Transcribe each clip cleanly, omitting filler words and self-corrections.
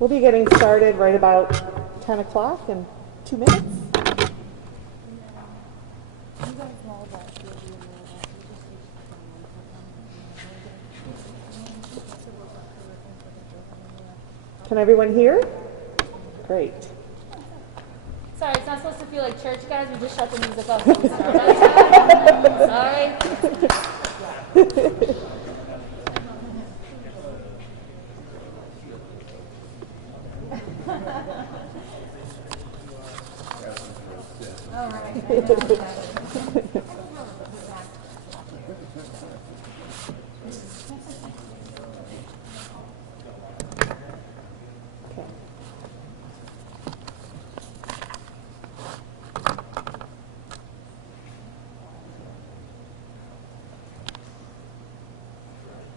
We'll be getting started right about 10 o'clock in 2 minutes. Can everyone hear? Great. Sorry, it's not supposed to feel like church, guys. We just shut the music off. So we start. Sorry. All right.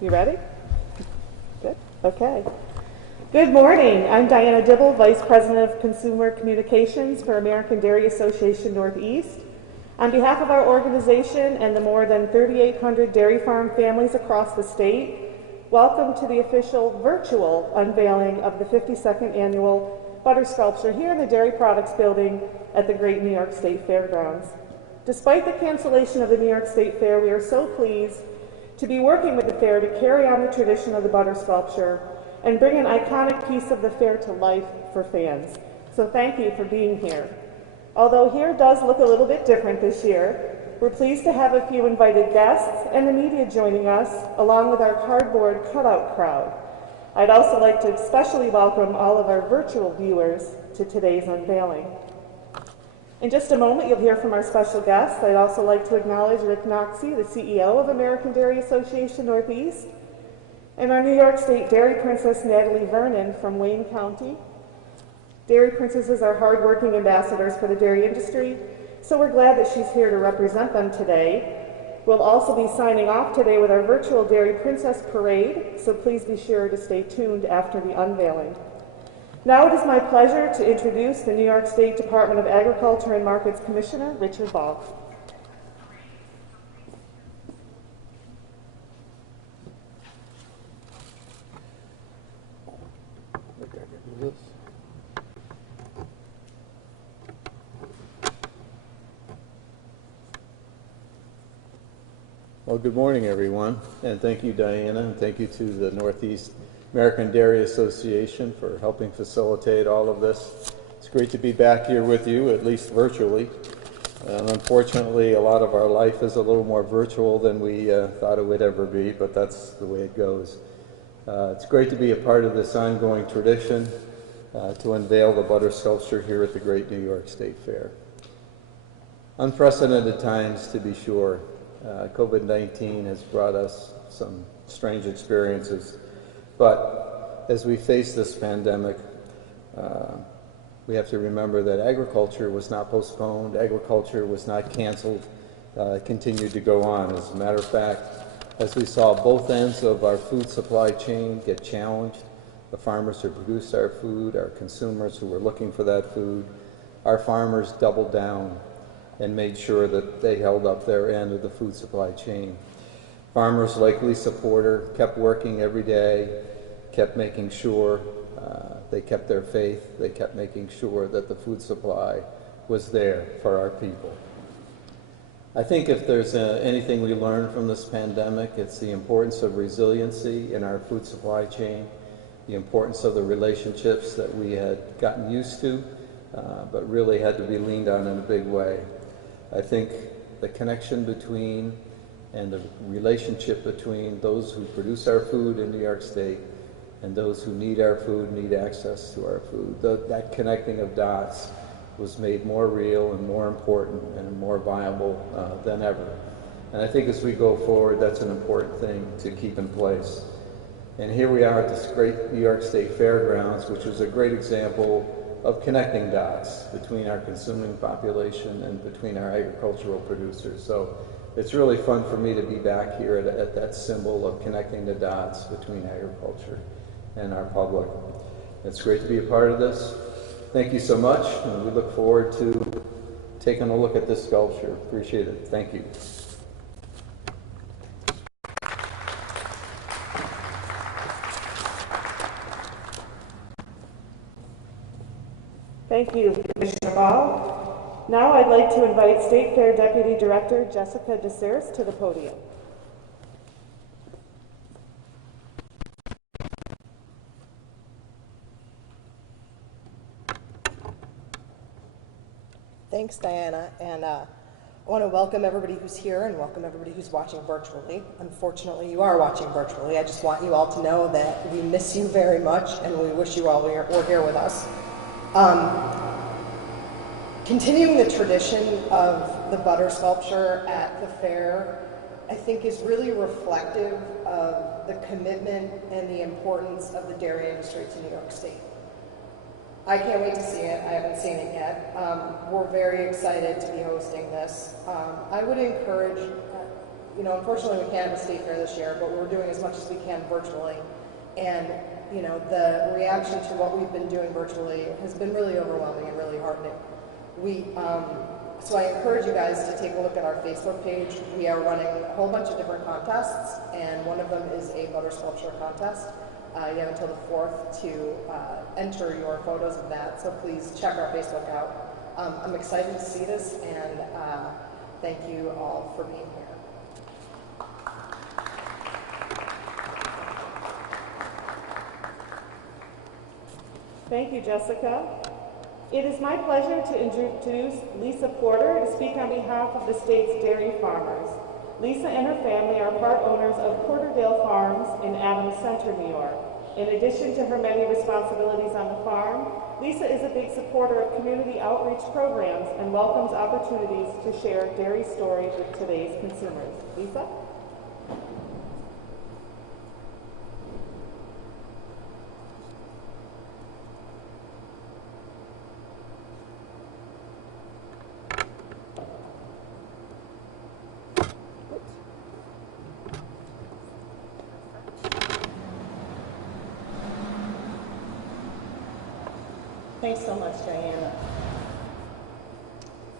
You ready? Good. Okay. Good morning. I'm Diana Dibble, Vice President of Consumer Communications for American Dairy Association Northeast. On behalf of our organization and the more than 3,800 dairy farm families across the state, welcome to the official virtual unveiling of the 52nd annual butter sculpture here in the Dairy Products Building at the Great New York State Fairgrounds. Despite the cancellation of the New York State Fair, we are so pleased to be working with the fair to carry on the tradition of the butter sculpture and bring an iconic piece of the fair to life for fans. So thank you for being here. Although here does look a little bit different this year, we're pleased to have a few invited guests and the media joining us, along with our cardboard cutout crowd. I'd also like to especially welcome all of our virtual viewers to today's unveiling. In just a moment, you'll hear from our special guests. I'd also like to acknowledge Rick Noxie, the CEO of American Dairy Association Northeast, and our New York State Dairy Princess, Natalie Vernon from Wayne County. Dairy Princesses are hardworking ambassadors for the dairy industry, so we're glad that she's here to represent them today. We'll also be signing off today with our virtual Dairy Princess Parade, so please be sure to stay tuned after the unveiling. Now it is my pleasure to introduce the New York State Department of Agriculture and Markets Commissioner, Richard Ball. Well, good morning, everyone, and thank you, Diana, and thank you to the Northeast American Dairy Association for helping facilitate all of this. It's great to be back here with you, at least virtually. Unfortunately, a lot of our life is a little more virtual than we thought it would ever be, but that's the way it goes. It's great to be a part of this ongoing tradition to unveil the butter sculpture here at the Great New York State Fair. Unprecedented times, to be sure. COVID-19 has brought us some strange experiences, but as we face this pandemic, we have to remember that agriculture was not postponed, agriculture was not canceled, it continued to go on. As a matter of fact, as we saw both ends of our food supply chain get challenged, the farmers who produced our food, our consumers who were looking for that food, our farmers doubled down and made sure that they held up their end of the food supply chain. Farmers like Lisa Porter kept working every day, kept making sure they kept their faith, they kept making sure that the food supply was there for our people. I think if there's anything we learned from this pandemic, it's the importance of resiliency in our food supply chain, the importance of the relationships that we had gotten used to, but really had to be leaned on in a big way. I think the connection between and the relationship between those who produce our food in New York State and those who need our food, need access to our food, that connecting of dots was made more real and more important and more viable than ever. And I think as we go forward, that's an important thing to keep in place. And here we are at this great New York State Fairgrounds, which was a great example of connecting dots between our consuming population and between our agricultural producers. So it's really fun for me to be back here at that symbol of connecting the dots between agriculture and our public. It's great to be a part of this. Thank you so much, and we look forward to taking a look at this sculpture. Appreciate it. Thank you. Thank you, Commissioner Ball. Now I'd like to invite State Fair Deputy Director Jessica DeSeris to the podium. Thanks, Diana, and I want to welcome everybody who's here and welcome everybody who's watching virtually. Unfortunately, you are watching virtually. I just want you all to know that we miss you very much and we wish you all were here with us. Continuing the tradition of the butter sculpture at the fair, I think is really reflective of the commitment and the importance of the dairy industry to New York State. I can't wait to see it. I haven't seen it yet. We're very excited to be hosting this. I would encourage, unfortunately we can't have a state fair this year, but we're doing as much as we can virtually. And, the reaction to what we've been doing virtually has been really overwhelming and really heartening. So I encourage you guys to take a look at our Facebook page. We are running a whole bunch of different contests, and one of them is a butter sculpture contest. You have until the 4th to enter your photos of that, so please check our Facebook out. I'm excited to see this, and thank you all for being here. Thank you, Jessica. It is my pleasure to introduce Lisa Porter to speak on behalf of the state's dairy farmers. Lisa and her family are part owners of Porterdale Farms in Adams Center, New York. In addition to her many responsibilities on the farm, Lisa is a big supporter of community outreach programs and welcomes opportunities to share dairy stories with today's consumers. Lisa? Thanks so much, Diana.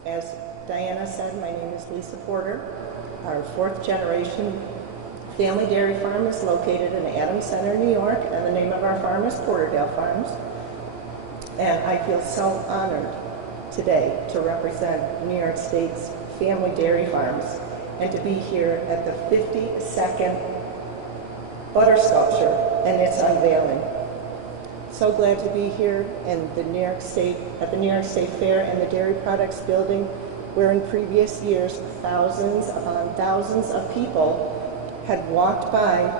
As Diana said, my name is Lisa Porter. Our 4th generation family dairy farm is located in Adams Center, New York, and the name of our farm is Porterdale Farms. And I feel so honored today to represent New York State's family dairy farms and to be here at the 52nd butter sculpture and its unveiling. So glad to be here in the New York State, at the New York State Fair and the Dairy Products Building, where in previous years thousands upon thousands of people had walked by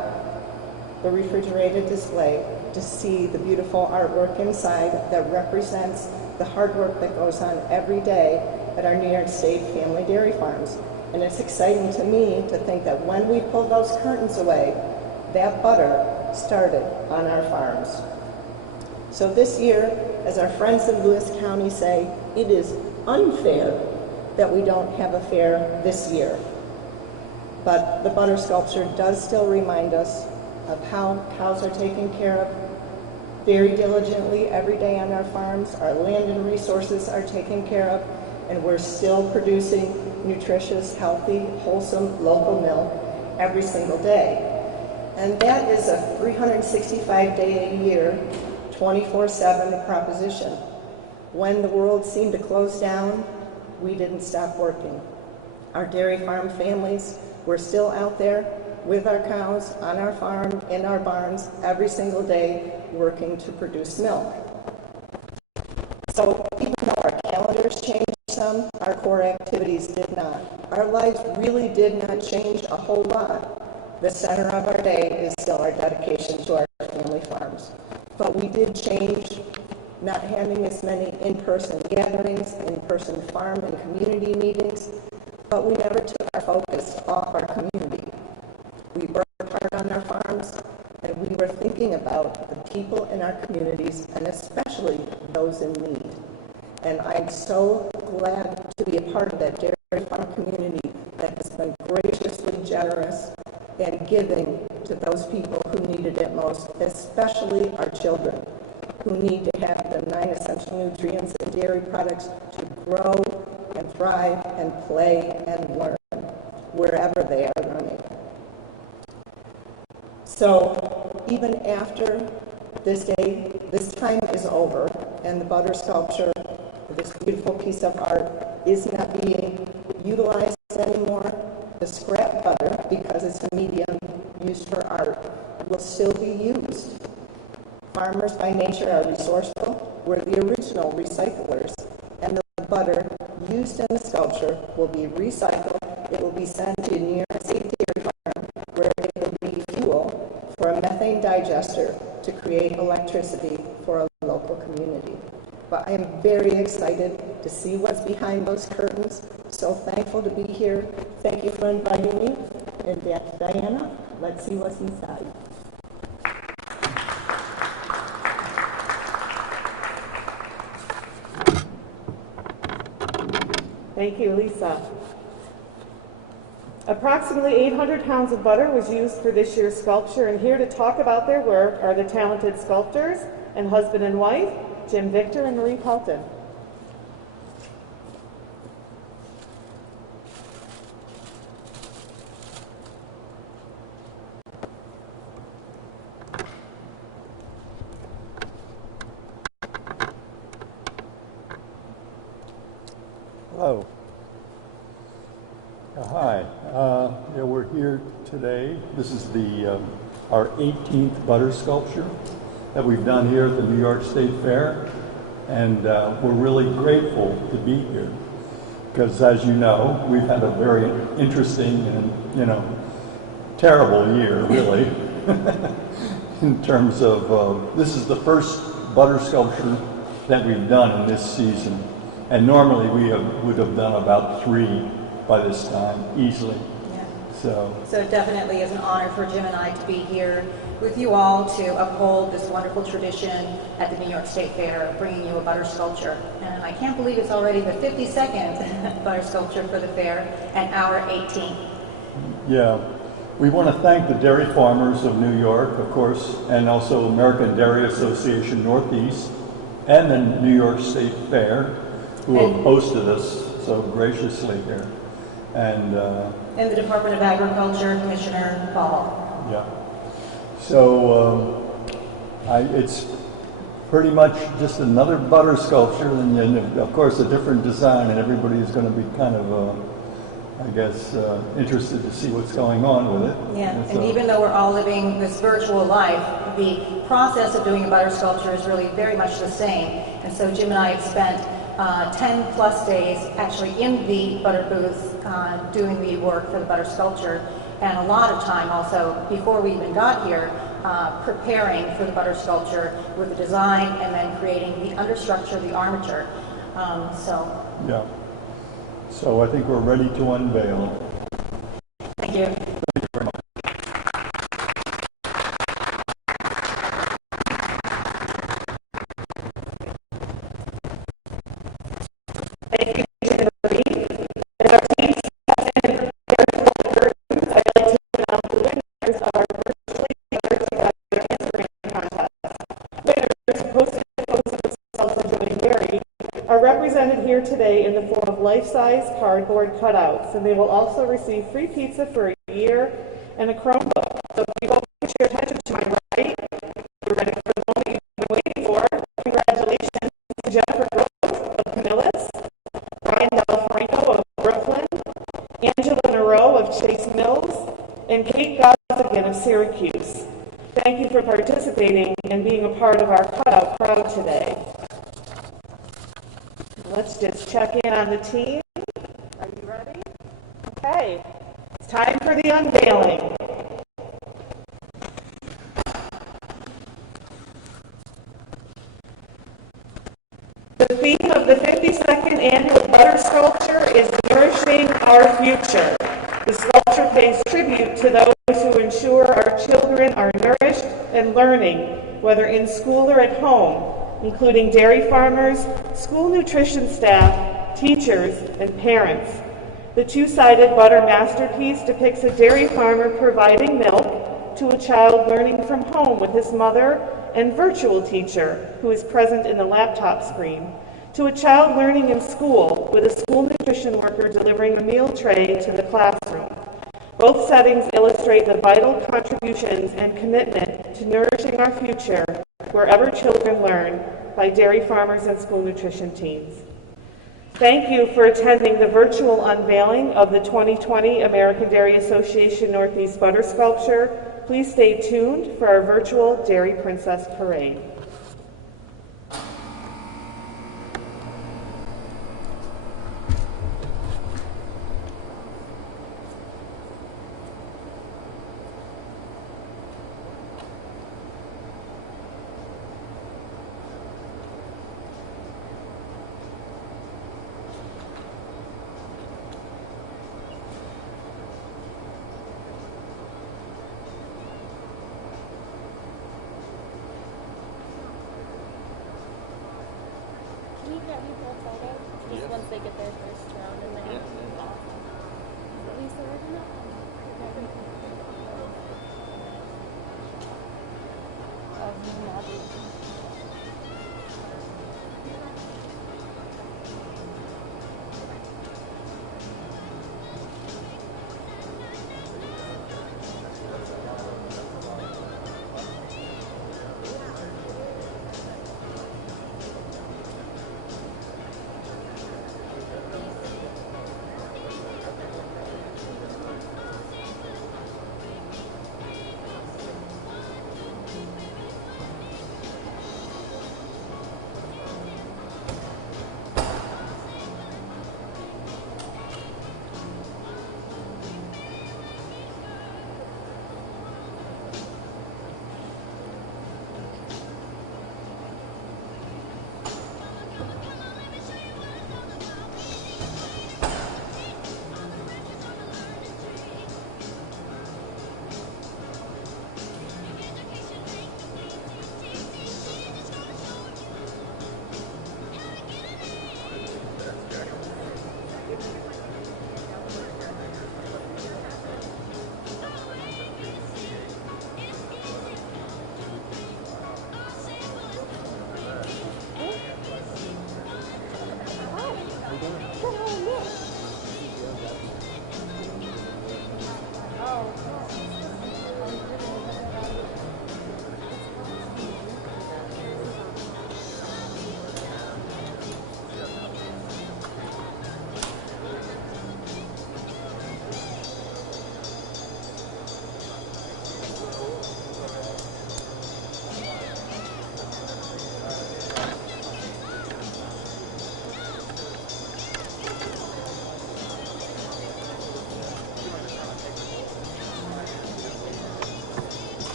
the refrigerated display to see the beautiful artwork inside that represents the hard work that goes on every day at our New York State family dairy farms. And it's exciting to me to think that when we pulled those curtains away, that butter started on our farms. So this year, as our friends in Lewis County say, it is unfair that we don't have a fair this year. But the butter sculpture does still remind us of how cows are taken care of very diligently every day on our farms. Our land and resources are taken care of, and we're still producing nutritious, healthy, wholesome local milk every single day. And that is a 365-day-a-year 24/7 proposition. When the world seemed to close down, we didn't stop working. Our dairy farm families were still out there with our cows on our farm, in our barns, every single day, working to produce milk. So even though our calendars changed some, our core activities did not. Our lives really did not change a whole lot. The center of our day is still our dedication to our family farms. But we did change, not having as many in-person gatherings, in-person farm and community meetings, but we never took our focus off our community. We worked hard on our farms, and we were thinking about the people in our communities, and especially those in need. And I'm so glad to be a part of that dairy farm community that has been graciously generous and giving to those people who needed it most, especially our children, who need to have the 9 essential nutrients in dairy products to grow and thrive and play and learn wherever they are running. So even after this day, this time is over, and the butter sculpture, this beautiful piece of art, is not being utilized anymore. The scrap butter, because it's a medium used for art, will still be used. Farmers by nature are resourceful. We're the original recyclers, and the butter used in the sculpture will be recycled. It will be sent to New York State Dairy Farm, where it will be fuel for a methane digester to create electricity for a local community. But I am very excited to see what's behind those curtains. So thankful to be here. Thank you for inviting me. And Diana, let's see what's inside. Thank you, Lisa. Approximately 800 pounds of butter was used for this year's sculpture, and here to talk about their work are the talented sculptors and husband and wife, Jim Victor and Marie Pelton. Hello. Hi. Yeah, we're here today. This is our 18th butter sculpture that we've done here at the New York State Fair, and we're really grateful to be here because, as you know, we've had a very interesting and terrible year, really, in terms of this is the first butter sculpture that we've done in this season. And normally we would have done about 3 by this time, easily. Yeah. So it definitely is an honor for Jim and I to be here with you all to uphold this wonderful tradition at the New York State Fair, bringing you a butter sculpture. And I can't believe it's already the 52nd butter sculpture for the fair and our 18th. yeah, we want to thank the dairy farmers of New York, of course, and also American Dairy Association Northeast and the New York State Fair, who have hosted us so graciously here. And the Department of Agriculture, Commissioner Paul. yeah. So it's pretty much just another butter sculpture, and of course a different design, and everybody's going to be kind of, I guess, interested to see what's going on with it. Yeah, and even though we're all living this virtual life, the process of doing a butter sculpture is really very much the same. And so Jim and I have spent 10 plus days actually in the butter booth doing the work for the butter sculpture, and a lot of time also before we even got here preparing for the butter sculpture with the design and then creating the understructure, the armature. Yeah. So I think we're ready to unveil. Thank you. Are represented here today in the form of life-size cardboard cutouts, and they will also receive free pizza for a year and a Chromebook. So if you focus your attention to my right, you're ready for the moment you've been waiting for. Congratulations to Jennifer Brooks of Camillus, Brian Delfranco of Brooklyn, Angela Moreau of Chase Mills, and Kate Gosdigan of Syracuse. Thank you for participating and being a part of our cutout crowd today. Let's just check in on the team. Are you ready? Okay. It's time for the unveiling. The theme of the 52nd annual butter sculpture is Nourishing Our Future. The sculpture pays tribute to those who ensure our children are nourished and learning, whether in school or at home, including dairy farmers, school nutrition staff, teachers, and parents. The two-sided butter masterpiece depicts a dairy farmer providing milk to a child learning from home with his mother and virtual teacher who is present in the laptop screen, to a child learning in school with a school nutrition worker delivering a meal tray to the classroom. Both settings illustrate the vital contributions and commitment to nourishing our future wherever children learn by dairy farmers and school nutrition teams. Thank you for attending the virtual unveiling of the 2020 American Dairy Association Northeast Butter Sculpture. Please stay tuned for our virtual Dairy Princess Parade. Can you grab me for a photo? Just once they get their first round and then off. Lisa, where's the